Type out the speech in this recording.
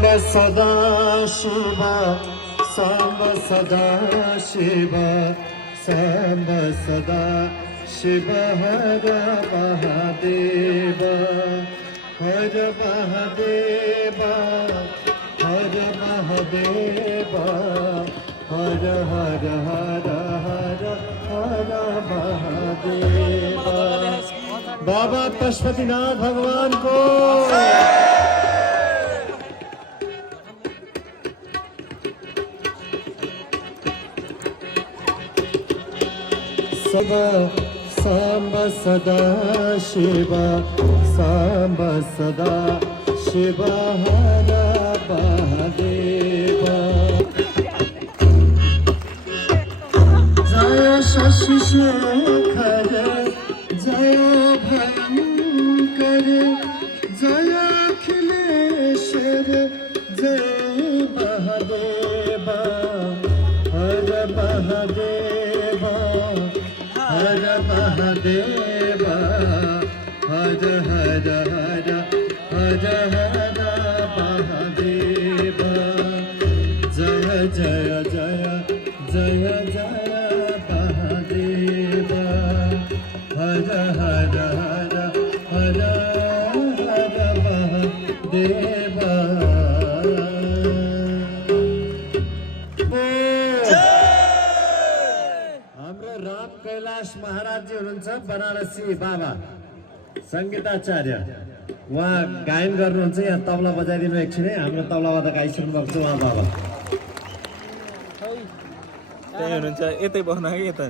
सदा शिव सांब सदा शिव सांब सदा शिव हर महादेव हर महादेव हर महादेव हर हर हर हर हर महादेव। बाबा पशुपतिनाथ भगवान को सांब सदा शिव सांब सदा शिव हर महादेव। जय शशि शेखर जय भयंकर जय अखिलेश्वर जय महादेव हर महादेव हर महादेव हर हर हर हर हर महादेव। जय जय जय जय जय महादेव हर हर हर हर हर महादेव। हाम्रो राम कैलाश महाराज जी हुनुहुन्छ बनारसी बाबा सङ्गीताचार्य, उहाँ गायन गर्नुहुन्छ। यहाँ तबला बजाइदिनु एकछिन है, हाम्रो तबलावादक आइसक्नु भएको छ उहाँ बाबा। त्यही हुनुहुन्छ, यतै बस्नु कि यता